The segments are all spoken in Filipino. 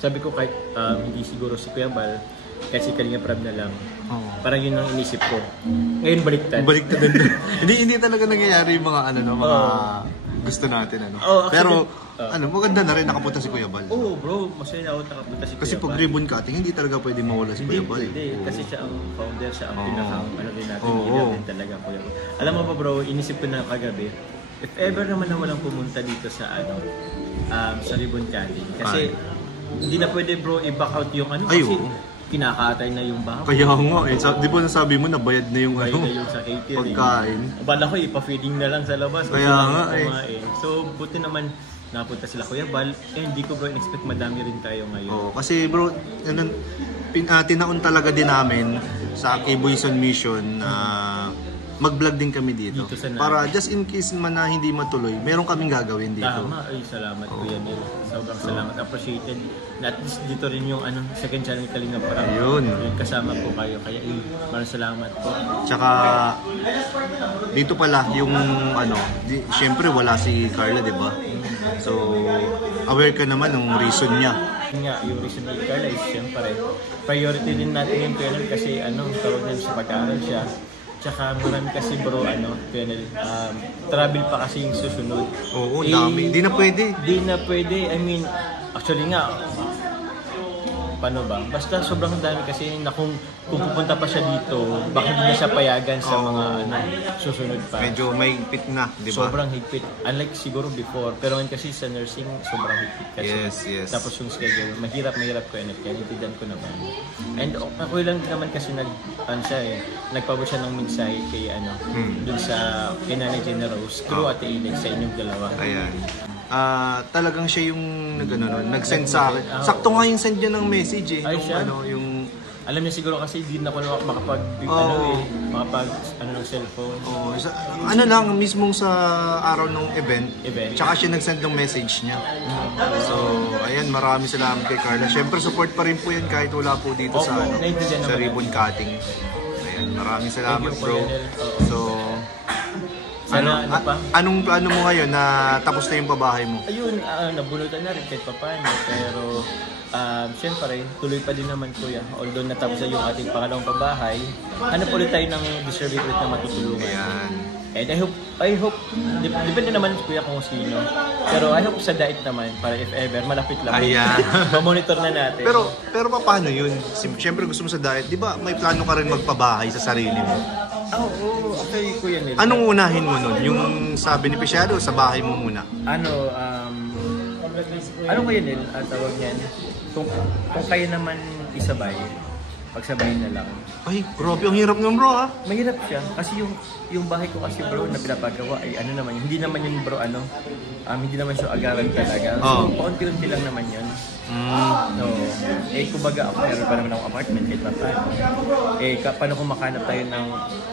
Sabi ko kahit hindi siguro si Kuya Bal, kasi Kalinga Prab na lang. Parang yun ang inisip ko. Ngayon baliktad. Baliktad din. hindi talaga nangyayari yung mga mga gusto natin Pero maganda na rin nakapunta si Kuya Bal. Bro, masaya na ako nakapunta si Kuya Bal. Kasi pag ribbon cutting, hindi talaga pwede mawala si Kuya Bal. Hindi, kasi siya ang founder, siya ang pinakang din natin, leader din talaga Kuya Bal. Alam mo pa bro, inisip ko na kagabi, if ever naman na walang pumunta dito sa sa ribbon cutting, kasi hindi na pwede bro i-back out yung kasi kinakatay na yung bako. Kaya nga di ba nasabi mo nabayad na yung na yung sa catering. Pagkain. Bala ko ipa-feeding na lang sa labas. Kaya nga So buti naman napunta sila Kuya Bal, hindi ko bro in-expect madami rin tayo ngayon. Kasi bro, tinaon talaga din namin sa K-Boyson Mission na mag-vlog din kami dito para just in case man na hindi matuloy, meron kaming gagawin dito. Tama, salamat Kuya Neil. Sobrang salamat, appreciated. At least dito rin yung second channel Kalinga Prab. Yung kasama po kayo, kaya maraming salamat po. Tsaka dito pala yung syempre wala si Carla, di ba? So aware ka naman ng reason niya. Yung reason ni Carla is syempre priority din natin yung channel kasi tawag din sa pag-aaral siya. Tsaka marami kasi bro, travel pa kasi yung susunod. Oo, dami. Di na pwede. I mean, actually nga, paano ba? Basta sobrang dami kasi na kung pupunta pa siya dito, baka hindi na siya payagan sa mga susunod pa. Medyo may higpit na, di ba? Sobrang higpit. Unlike siguro before. Pero ngayon kasi sa nursing, sobrang higpit kasi. Yes. Tapos yung schedule, mahirap ko kaya nitidan ko naman. And ako lang naman kasi nagpabot siya ng mensahe kay dun sa Nanay Generous, through Ate Ileg sa inyong dalawa. Ayan. Talagang siya yung nag-send sa akin. Sakto nga yung send niya ng message alam niya siguro kasi hindi na ako makapag ng cellphone. Lang mismong sa araw ng event. Tsaka siya nag-send ng message niya. So, ayan, maraming salamat kay Carla. Syempre support pa rin po yan kahit wala po dito sa ribbon cutting. Ayan, maraming salamat bro. So, anong plano mo ngayon na tapos na yung pabahay mo? Ayun, nabunutan na rin kahit papaano. Pero, siyempre, tuloy pa din naman kuya. Although natapos na yung ating pangalawang pabahay, hanap ulit tayo ng deserving ulit na matutulungan. Ayan. And I hope, depende naman kuya kung sino. Pero I hope sa diet naman, para if ever, malapit lang. Ayan. Ma-monitor na natin. Pero paano yun? Siyempre gusto mo sa diet, di ba may plano ka rin magpabahay sa sarili mo? Oo, okay kuya Neil. Anong unahin mo nun? Yung sa beneficiary o sa bahay mo muna? Ano kuya Neil, tawag niyan? Kung kaya naman isabay, pagsabayin na lang. Ay, grabe, ang hirap ng bro ha? Mahirap siya, kasi yung bahay ko kasi bro na pinapagawa ay hindi naman yun bro hindi naman siya agaran talaga. So, paunti-unti lang naman yun. So, kumbaga ako meron pa naman akong apartment kahit pa paano. Paano kung makahanap tayo ng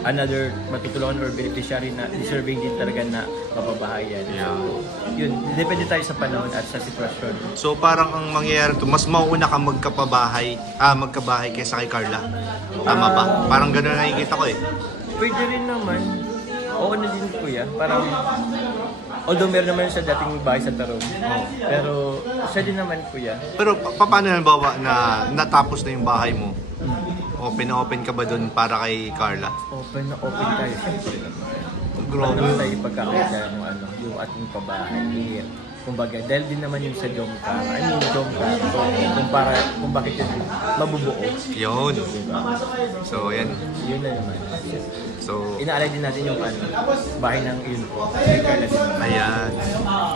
another matutulungan or beneficiary na deserving din talaga na mapabahayan. So, yun, depende tayo sa panahon at sa sitwasyon. So, parang ang mangyayari to, mas mauuna ka magkabahay kaysa kay Carla. Tama ba? Parang gano'n nakikita ko eh. Pwede rin naman. Oo na din kuya. Parang, although meron naman siya dating bahay sa Tarong. Pero siya din naman kuya. Pero paano halimbawa na natapos na yung bahay mo? Open na open ka ba doon para kay Carla? Open na open tayo. Siyempre naman. Grabe. Paano tayo pagkakita yung ating pabahay. Kumbaga, dahil din naman yung sa Jomcar. Jomcar. Kung bakit yun mabubuo. Yun. Diba? So, yan. Yun na naman. So, inaalay din natin yung bahay ng yun po. Ayan.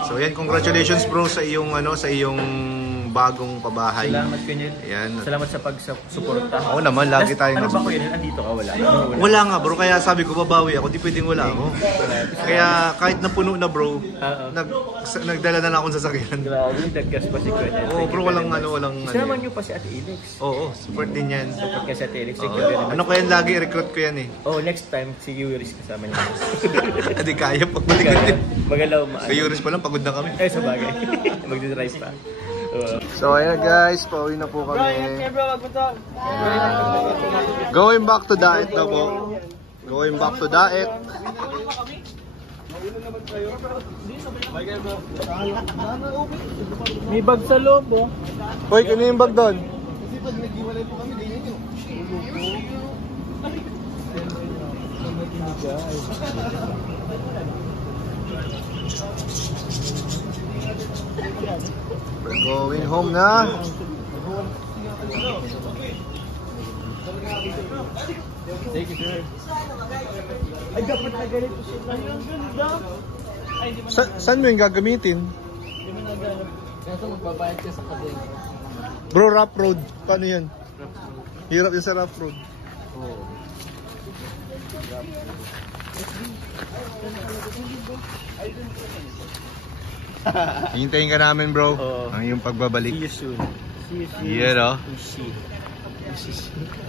So, yan. Congratulations bro sa iyong bagong pabahay. Salamat Kuya. Ayan. Salamat sa pagsuporta. Oo naman, lagi tayo ano ba Kuya? Andito ka? Wala? Wala nga bro, kaya sabi ko babawi ako, di pwedeng wala ako. Kaya kahit napuno na bro, nagdala na lang akong sasakyan. Grabe, naggas pa si Kuya. Oo bro, walang Sinama niyo pa si Ate Ilex. Oo, support din yan. Support ka si Ate Ilex. Ano ko yan, lagi recruit ko yan eh. Next time, si Yuris kasama niya. Hindi kaya, pagbalikan din. Magalaw Kay Yuris pa lang, pagod na kami. Sa bagay. Magdidrive pa. So ayan guys, pauwi na po kami. Going back to diet na po. Going back to diet. May bag sa loob, oh. Hoy, kano yung bag doon? Kasi pag naghiwalay po kami, ganyan yun. We're going home na. Thank you, sir. Ay, dapat na ganito siya. Ay, ang ganda. Ay, di mo Saan mo yung gagamitin? Di mo naganap. Kaso magbabayad ka sa kadena. Bro, rough road. Paano yan? Hirap yung sa rough road. Oo. Hintayin ka namin, bro. Oo. Ang iyong pagbabalik. See you soon. See you soon. Yeah, no?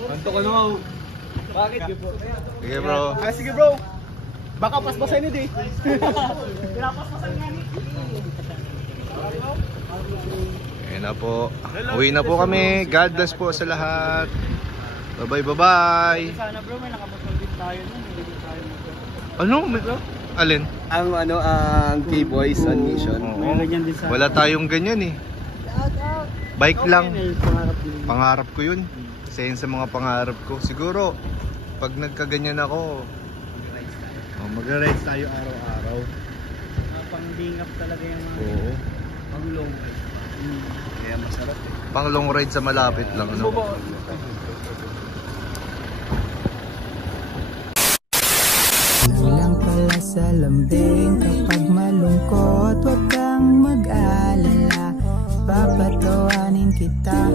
Kanto ka naman. Bakit? Sige, bro. Sige bro. Baka paspasan ni di. Ayan na po. Uwi na po kami. God bless po sa lahat. Bye-bye, bye-bye. Sana bro, may nakamotor din tayo nun. Hindi din tayo motor. Ano? Alin? Ang K-Boys on mission. Oo. May ganyan din sa... Wala tayong ganyan eh. Bike lang. Okay, pangarap din. Pangarap ko yun. Isa yun sa mga pangarap ko. Siguro, pag nagkaganyan ako, mag-ride tayo araw-araw. Pang-lingap talaga yung mga... Oo. Pang-long. Kaya masarap eh. Pang long ride sa malapit lang. Ano? Lang pala sa lambing kapag malungkot, huwag kang mag-alala. Papatawanin kita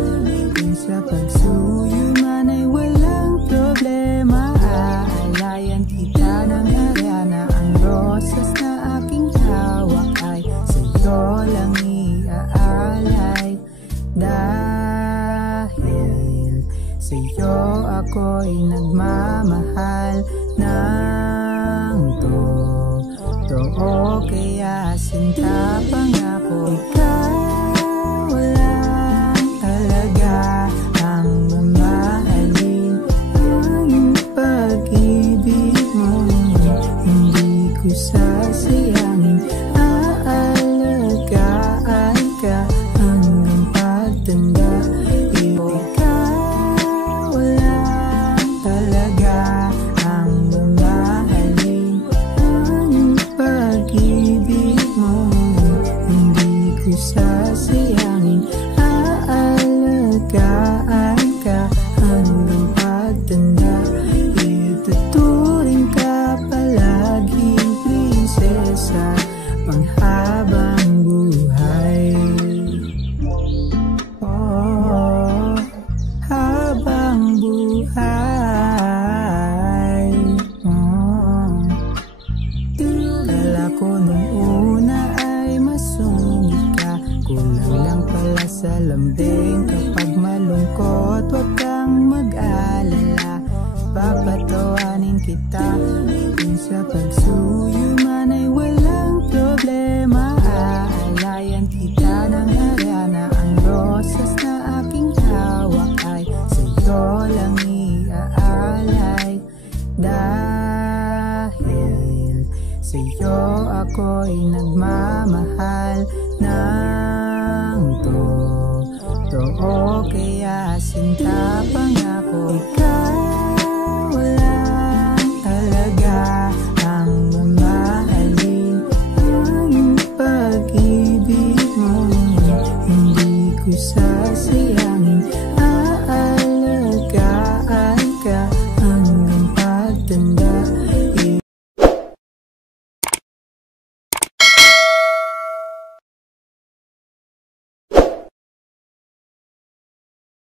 kung sa pagsuyo man ay walang problema. Aalayan kita ng arana, ang rosas na aking hawak ay sa'yo lang iaalay. Dahil sa'yo ako'y nagmamahal ng totoo, kaya sinta pangako. Ikaw lang talaga ang mamahalin, ang pag-ibig mo hindi ko sasayangin. Aalagaan ka hanggang pagtanda. Ikaw lang talaga ang mamahalin, ang pag-ibig mo hindi ko sasayangin. Aalagaan ka hanggang pagtanda. Ituturing ka palaging prinsesa panghabang buhay. Oh, habang buhay. Kala ko nung una ay masungit ka, kulang lang pala sa lambing. Kapag malungkot, huwag kang mag-alala. Papatawanin kita kung sa pagsuyo man ay walang problema. Aalayan kita ng arana, ang rosas na aking hawak ay sa'yo lang iaalay. Dahil sa'yo ako'y nagmamahal ng totoo, kaya sinta pangako. Ikaw lang talaga ang mamahalin, ang pag-ibig mo hindi ko sasayangin.